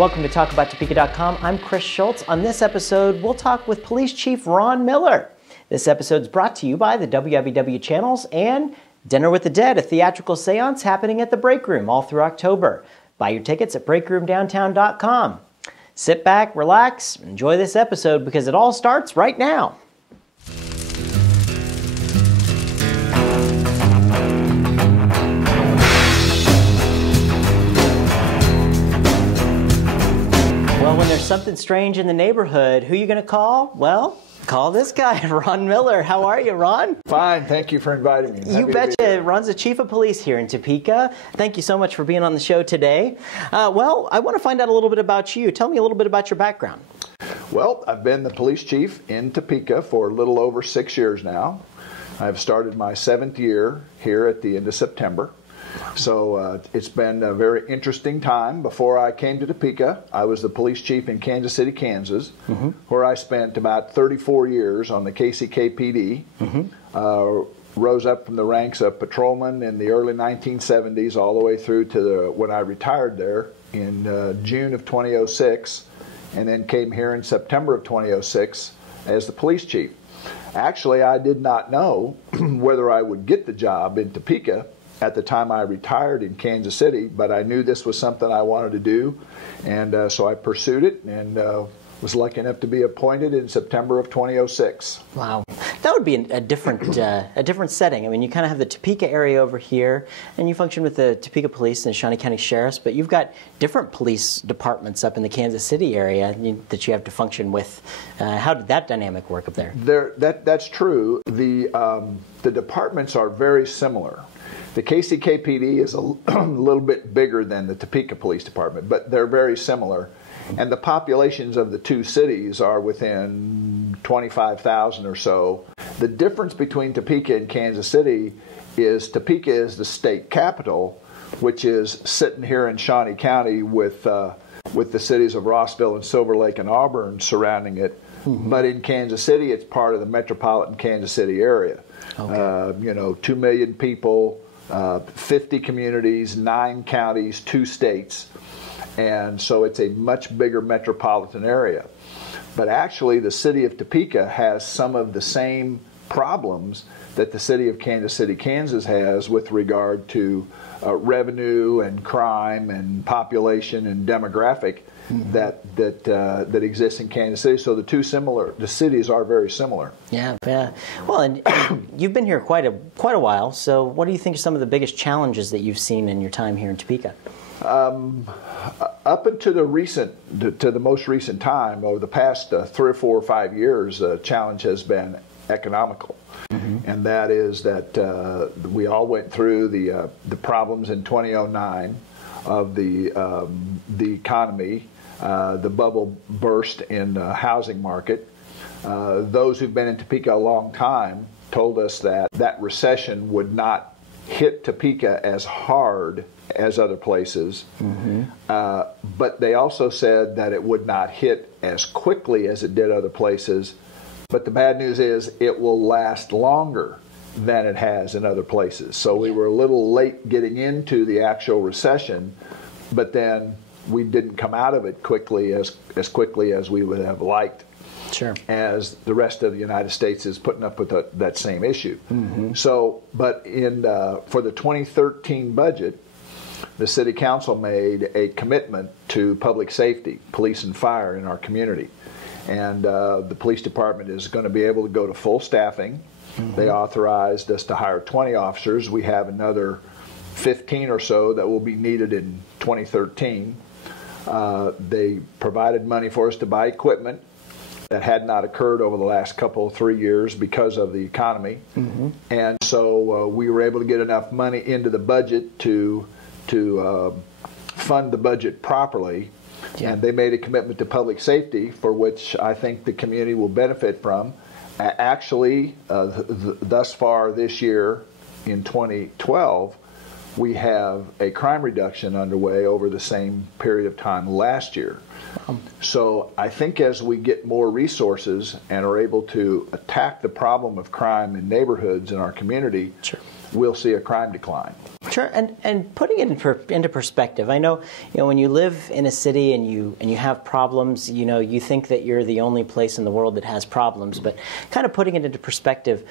Welcome to TalkAboutTopeka.com. I'm Chris Schultz. On this episode, we'll talk with Police Chief Ron Miller. This episode is brought to you by the WWW channels and Dinner with the Dead, a theatrical seance happening at the Break Room all through October. Buy your tickets at breakroomdowntown.com. Sit back, relax, enjoy this episode because it all starts right now. Well, when there's something strange in the neighborhood, who are you going to call? Well, call this guy, Ron Miller. How are you, Ron? Fine. Thank you for inviting me. You betcha. Ron's the chief of police here in Topeka. Thank you so much for being on the show today. Well, I want to find out a little bit about you. Tell me a little bit about your background. Well, I've been the police chief in Topeka for a little over 6 years now. I've started my 7th year here at the end of September. So it's been a very interesting time. Before I came to Topeka, I was the police chief in Kansas City, Kansas, where I spent about 34 years on the KCKPD. Rose up from the ranks of patrolman in the early 1970s all the way through to when I retired there in June of 2006, and then came here in September of 2006 as the police chief. Actually, I did not know whether I would get the job in Topeka at the time I retired in Kansas City, but I knew this was something I wanted to do, and so I pursued it and was lucky enough to be appointed in September of 2006. Wow. That would be a different setting. I mean, you kind of have the Topeka area over here, and you function with the Topeka Police and the Shawnee County Sheriffs, but you've got different police departments up in the Kansas City area that you have to function with. How did that dynamic work up there? That's true. The departments are very similar. The KCKPD is a little bit bigger than the Topeka Police Department, but they're very similar. And the populations of the two cities are within 25,000 or so. The difference between Topeka and Kansas City is Topeka is the state capital, which is sitting here in Shawnee County with the cities of Rossville and Silver Lake and Auburn surrounding it. But in Kansas City, it's part of the metropolitan Kansas City area. Okay. 2 million people, 50 communities, 9 counties, 2 states. And so it's a much bigger metropolitan area. But actually, the city of Topeka has some of the same problems that the city of Kansas City, Kansas has with regard to revenue and crime and population and demographic that exists in Kansas City. So the cities are very similar. Yeah. Well, and you've been here quite a while. So what do you think are some of the biggest challenges that you've seen in your time here in Topeka? Up until the most recent time, over the past 3 or 4 or 5 years, the challenge has been economical, and that is that we all went through the problems in 2009 of the economy. The bubble burst in the housing market. Those who've been in Topeka a long time told us that recession would not hit Topeka as hard as other places, but they also said that it would not hit as quickly as it did other places. But the bad news is it will last longer than it has in other places. So we were a little late getting into the actual recession, but then we didn't come out of it quickly as quickly as we would have liked. Sure. As the rest of the United States is putting up with that same issue. So, but for the 2013 budget, the City Council made a commitment to public safety, police and fire in our community. And the police department is going to be able to go to full staffing. They authorized us to hire 20 officers. We have another 15 or so that will be needed in 2013. They provided money for us to buy equipment that had not occurred over the last 3 years because of the economy. And so we were able to get enough money into the budget to fund the budget properly. And they made a commitment to public safety, for which I think the community will benefit from. Actually, thus far this year, in 2012, we have a crime reduction underway over the same period of time last year. So I think as we get more resources and are able to attack the problem of crime in neighborhoods in our community, we'll see a crime decline. Sure, and putting it into perspective, I know, when you live in a city and you have problems, you think that you're the only place in the world that has problems. But kind of putting it into perspective,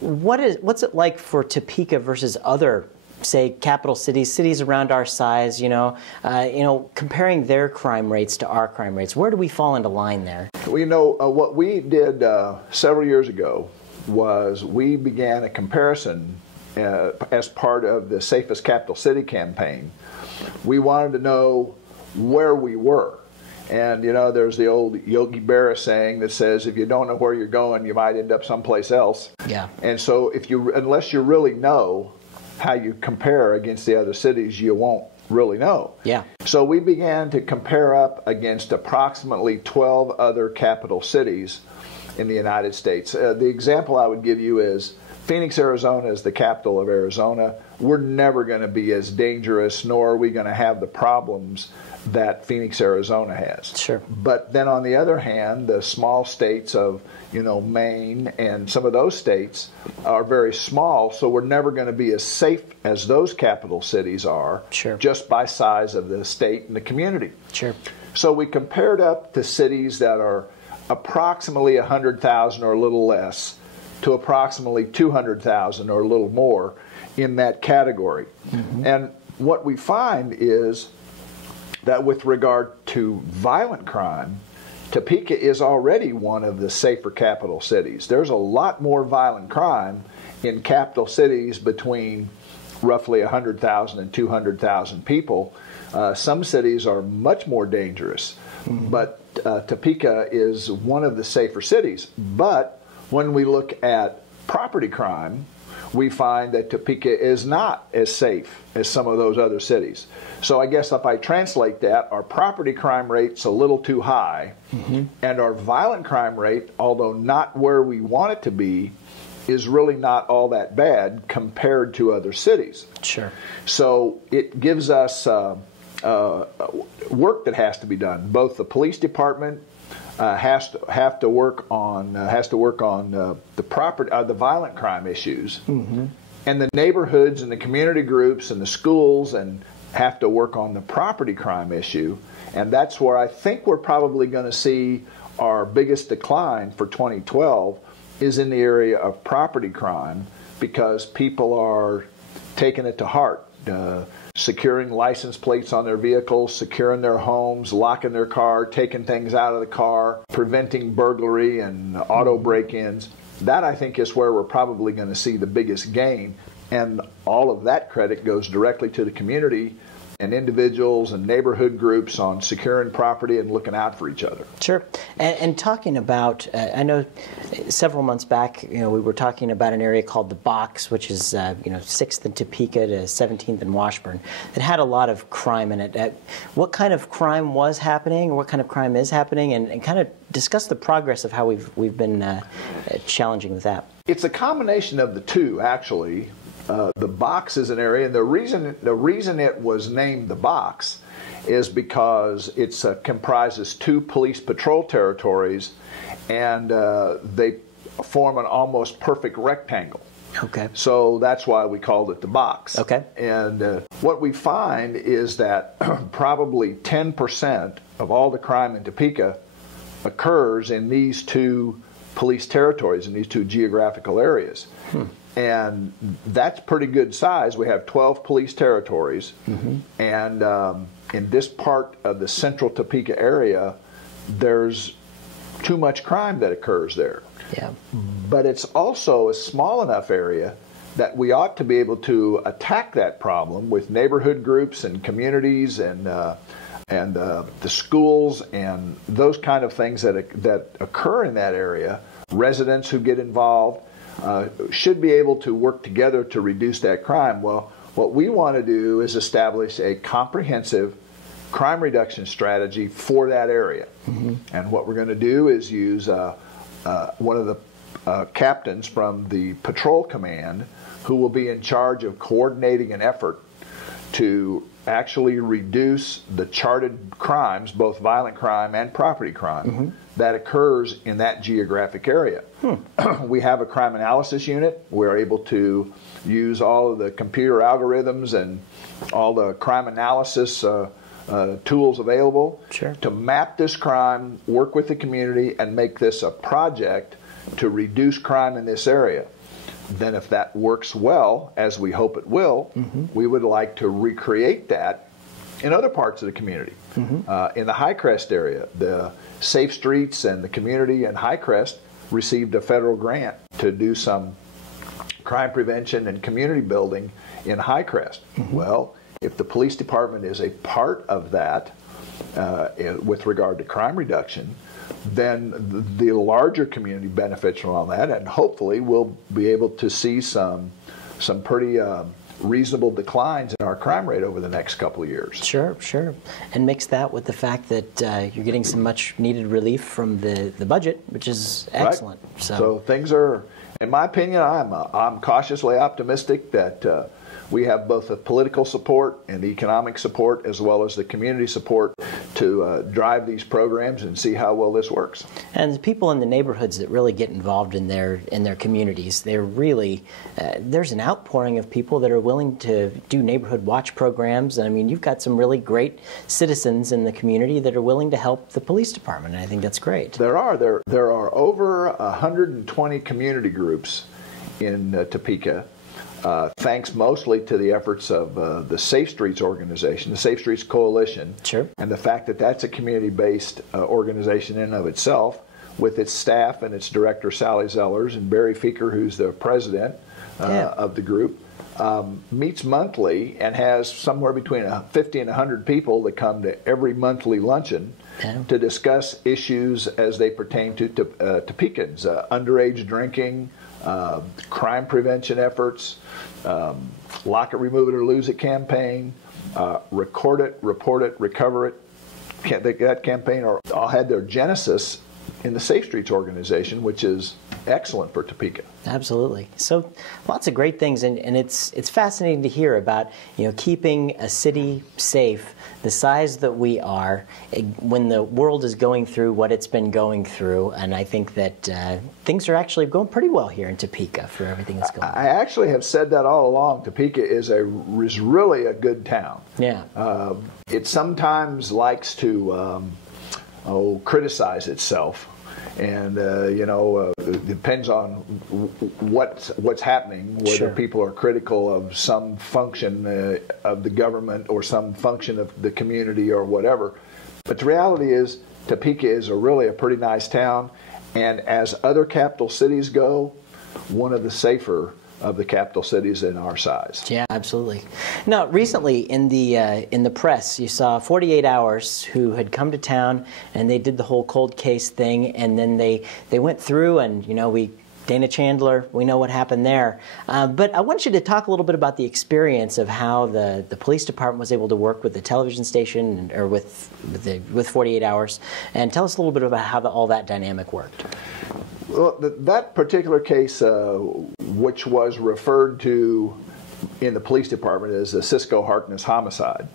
what's it like for Topeka versus other, say, capital cities around our size? Comparing their crime rates to our crime rates, where do we fall into line there? Well, what we did several years ago was we began a comparison as part of the Safest Capital City campaign. We wanted to know where we were. And, there's the old Yogi Berra saying that says, if you don't know where you're going, you might end up someplace else. Yeah. And so unless you really know how you compare against the other cities, you won't really know. Yeah. So we began to compare up against approximately 12 other capital cities in the United States. The example I would give you is Phoenix, Arizona is the capital of Arizona. We're never going to be as dangerous, nor are we going to have the problems that Phoenix, Arizona has. Sure. But then on the other hand, the small states of, Maine and some of those states are very small, so we're never going to be as safe as those capital cities are. Sure. Just by size of the state and the community. Sure. So we compared up to cities that are approximately 100,000 or a little less to approximately 200,000 or a little more in that category. Mm-hmm. And what we find is that with regard to violent crime, Topeka is already one of the safer capital cities. There's a lot more violent crime in capital cities between roughly 100,000 and 200,000 people. Some cities are much more dangerous, mm-hmm. but Topeka is one of the safer cities. But when we look at property crime, we find that Topeka is not as safe as some of those other cities. So I guess if I translate that, our property crime rate's a little too high, mm-hmm. and our violent crime rate, although not where we want it to be, is really not all that bad compared to other cities. Sure. So it gives us work that has to be done. Both the police department has to work on the violent crime issues, mm-hmm. and the neighborhoods and the community groups and the schools and have to work on the property crime issue. And that's where I think we're probably going to see our biggest decline for 2012 is in the area of property crime, because people are taking it to heart. Securing license plates on their vehicles, securing their homes, locking their car, taking things out of the car, preventing burglary and auto break-ins. That, I think, is where we're probably going to see the biggest gain. And all of that credit goes directly to the community and individuals and neighborhood groups on securing property and looking out for each other. Sure. And talking about, I know several months back, we were talking about an area called the Box, which is, 6th in Topeka to 17th in Washburn. It had a lot of crime in it. What kind of crime was happening, or what kind of crime is happening, and kind of discuss the progress of how we've been challenging with that. It's a combination of the two, actually. The Box is an area, and the reason it was named the Box is because it comprises 2 police patrol territories, and they form an almost perfect rectangle. Okay. So that's why we called it the Box. Okay. And what we find is that probably 10% of all the crime in Topeka occurs in these 2 police territories, in these 2 geographical areas. And that's pretty good size. We have 12 police territories, mm-hmm. and in this part of the central Topeka area, there's too much crime that occurs there. Yeah. But it's also a small enough area that we ought to be able to attack that problem with neighborhood groups and communities and the schools and those kind of things that occur in that area. Residents who get involved should be able to work together to reduce that crime. Well, what we want to do is establish a comprehensive crime reduction strategy for that area. Mm-hmm. And what we're going to do is use one of the captains from the patrol command who will be in charge of coordinating an effort to actually reduce the charted crimes, both violent crime and property crime, that occurs in that geographic area. We have a crime analysis unit. We're able to use all of the computer algorithms and all the crime analysis tools available to map this crime, work with the community, and make this a project to reduce crime in this area. Then if that works well, as we hope it will, we would like to recreate that in other parts of the community. In the Highcrest area, the Safe Streets and the community in Highcrest received a federal grant to do some crime prevention and community building in Highcrest. Well, if the police department is a part of that with regard to crime reduction, then the larger community benefits from all that, and hopefully we'll be able to see some pretty reasonable declines in our crime rate over the next couple of years. Sure. And mix that with the fact that you're getting some much needed relief from the budget, which is excellent. Right. So things are, in my opinion, I'm cautiously optimistic that we have both the political support and the economic support as well as the community support to drive these programs and see how well this works. And the people in the neighborhoods that really get involved in their communities, they're really there's an outpouring of people that are willing to do neighborhood watch programs. And I mean, you've got some really great citizens in the community that are willing to help the police department, and I think that's great. There are over 120 community groups in Topeka. Thanks mostly to the efforts of the Safe Streets organization, the Safe Streets Coalition, and the fact that that's a community-based organization in and of itself, with its staff and its director, Sally Zellers, and Barry Feeker, who's the president of the group, meets monthly and has somewhere between 50 and 100 people that come to every monthly luncheon to discuss issues as they pertain to Topekans, underage drinking, crime prevention efforts, lock it, remove it, or lose it campaign, record it, report it, recover it. That campaign all had their genesis in the Safe Streets organization, which is excellent for Topeka. Absolutely. So lots of great things, and it's fascinating to hear about keeping a city safe the size that we are when the world is going through what it's been going through. And I think that things are actually going pretty well here in Topeka for everything that's going on. I actually have said that all along. Topeka is really a good town. Yeah. It sometimes likes to criticize itself. And it depends on what's happening, whether people are critical of some function of the government or some function of the community or whatever. But the reality is, Topeka is really a pretty nice town, and as other capital cities go, one of the safer of the capital cities in our size. Yeah, absolutely. Now, recently in the press, you saw 48 Hours who had come to town and they did the whole cold case thing, and then they went through and Dana Chandler, we know what happened there. But I want you to talk a little bit about the experience of how the police department was able to work with the television station or with 48 Hours, and tell us a little bit about how all that dynamic worked. Well, that particular case, which was referred to in the police department as the Cisco Harkness homicide,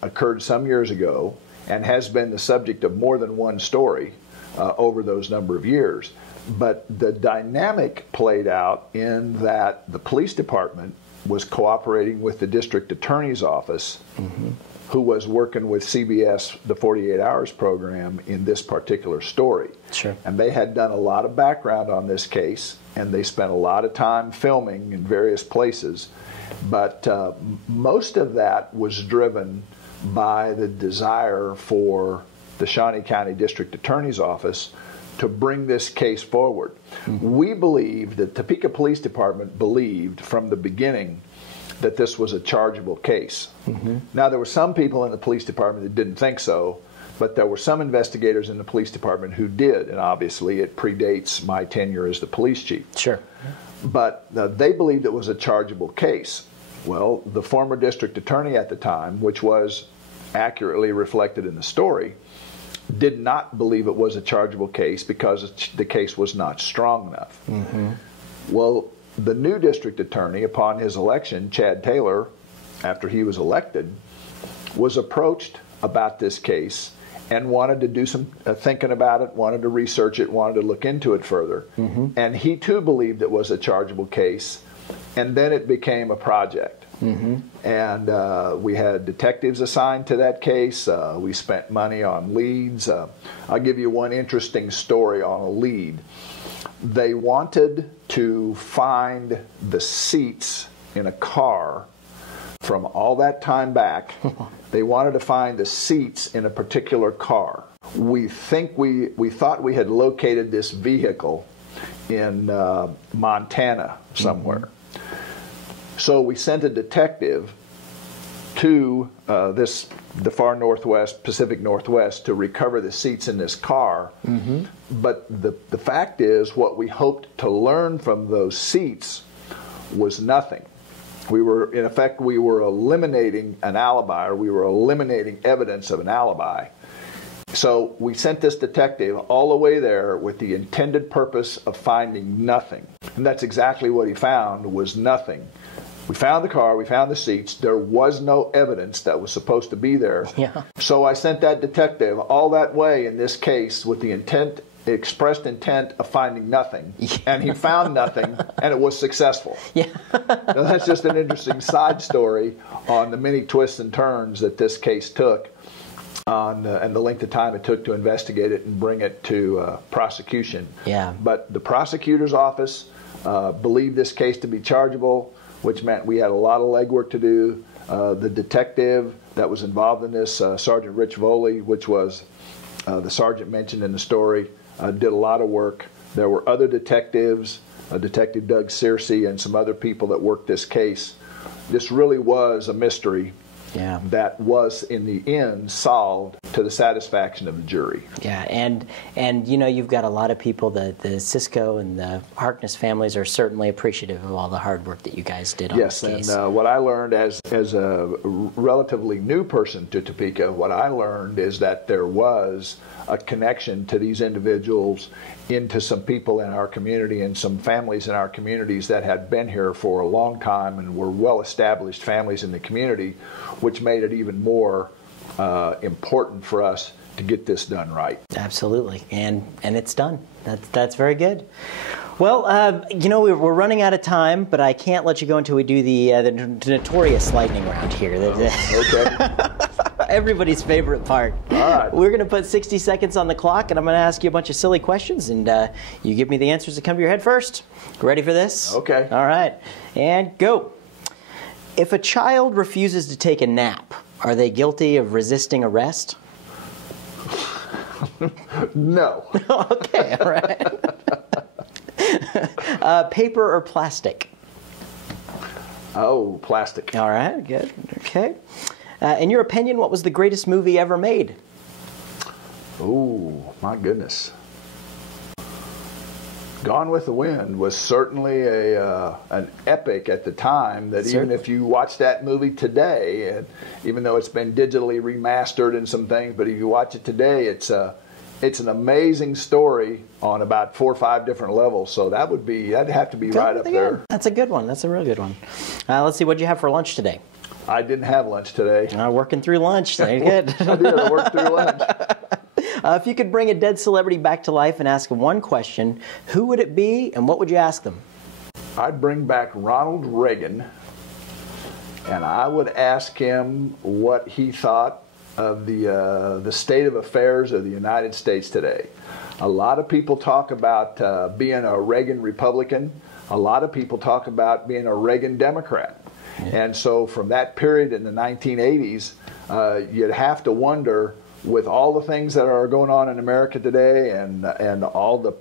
occurred some years ago and has been the subject of more than one story over those number of years. But the dynamic played out in that the police department was cooperating with the district attorney's office, who was working with CBS, the 48 Hours program, in this particular story. Sure. And they had done a lot of background on this case, and they spent a lot of time filming in various places. But most of that was driven by the desire for the Shawnee County District Attorney's Office to bring this case forward. We believe, the Topeka Police Department believed from the beginning that this was a chargeable case. Now, there were some people in the police department that didn't think so, but there were some investigators in the police department who did, and obviously it predates my tenure as the police chief. Sure. But they believed it was a chargeable case. Well, the former district attorney at the time, which was accurately reflected in the story, did not believe it was a chargeable case because the case was not strong enough. Well, the new district attorney, upon his election, Chad Taylor, after he was elected, was approached about this case and wanted to do some thinking about it, wanted to research it, wanted to look into it further. And he too believed it was a chargeable case, and then it became a project. And we had detectives assigned to that case. We spent money on leads. I'll give you one interesting story on a lead. They wanted to find the seats in a car from all that time back. They wanted to find the seats in a particular car. We thought we had located this vehicle in Montana somewhere. So we sent a detective to the far northwest, Pacific Northwest, to recover the seats in this car. But the fact is, what we hoped to learn from those seats was nothing. In effect, we were eliminating an alibi, or we were eliminating evidence of an alibi. So we sent this detective all the way there with the intended purpose of finding nothing. And that's exactly what he found, was nothing. We found the car, we found the seats. There was no evidence that was supposed to be there. So I sent that detective all that way in this case with the expressed intent of finding nothing. And he found nothing, and it was successful. Now, that's just an interesting side story on the many twists and turns that this case took, and the length of time it took to investigate it and bring it to prosecution. But the prosecutor's office believed this case to be chargeable, which meant we had a lot of legwork to do. The detective that was involved in this, Sergeant Rich Voley, which was the sergeant mentioned in the story, did a lot of work. There were other detectives, Detective Doug Searcy and some other people that worked this case. This really was a mystery that was in the end solved to the satisfaction of the jury. And you know, you've got a lot of people, the Cisco and the Harkness families are certainly appreciative of all the hard work that you guys did on this case. And what I learned as a relatively new person to Topeka, what I learned is that there was a connection to these individuals into some people in our community and some families in our communities that had been here for a long time and were well-established families in the community, which made it even more important for us to get this done right. Absolutely, and it's done. That's very good. Well, you know, we're running out of time, but I can't let you go until we do the notorious lightning round here. Okay. Everybody's favorite part. All right. We're going to put 60 seconds on the clock, and I'm going to ask you a bunch of silly questions, and you give me the answers that come to your head first. Ready for this? Okay. All right. And go. If a child refuses to take a nap, are they guilty of resisting arrest? No. Okay, all right. Paper or plastic? Oh, plastic. All right, good. Okay. In your opinion, what was the greatest movie ever made? Oh, my goodness. Gone with the Wind was certainly an epic at the time, that even if you watch that movie today, and even though it's been digitally remastered and some things, but if you watch it today, it's an amazing story on about 4 or 5 different levels. So that'd have to be right up there. That's a good one. That's a real good one. Let's see, what'd you have for lunch today? I didn't have lunch today. Working through lunch. Very good. I did. I worked through lunch. If you could bring a dead celebrity back to life and ask them one question, who would it be and what would you ask them? I'd bring back Ronald Reagan, and I would ask him what he thought of the state of affairs of the United States today. A lot of people talk about being a Reagan Republican. A lot of people talk about being a Reagan Democrat. And so from that period in the 1980s, you'd have to wonder, with all the things that are going on in America today, and all the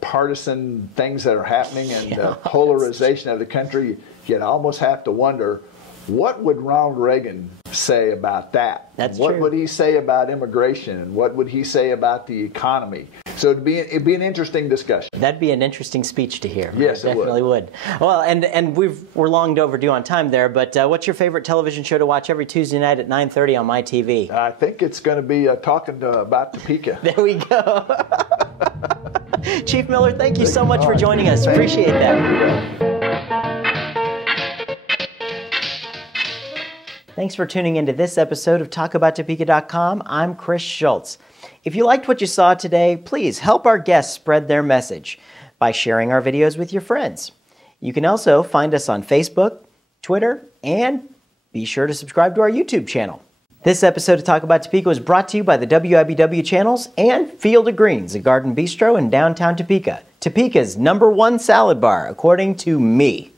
partisan things that are happening, and the polarization of the country, you'd almost have to wonder, what would Ronald Reagan say about that? What would he say about immigration? And what would he say about the economy? So it'd be an interesting discussion. That'd be an interesting speech to hear. Yes, it definitely would. Well, and we're long overdue on time there, but what's your favorite television show to watch every Tuesday night at 9:30 on MyTV? I think it's going to be talking about Topeka. There we go. Chief Miller, thank you so much for joining us. Appreciate that. Thanks for tuning into this episode of TalkAboutTopeka.com. I'm Chris Schultz. If you liked what you saw today, please help our guests spread their message by sharing our videos with your friends. You can also find us on Facebook, Twitter, and be sure to subscribe to our YouTube channel. This episode of Talk About Topeka was brought to you by the WIBW channels and Field of Greens, a garden bistro in downtown Topeka. Topeka's #1 salad bar, according to me.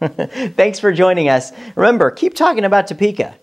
Thanks for joining us. Remember, keep talking about Topeka.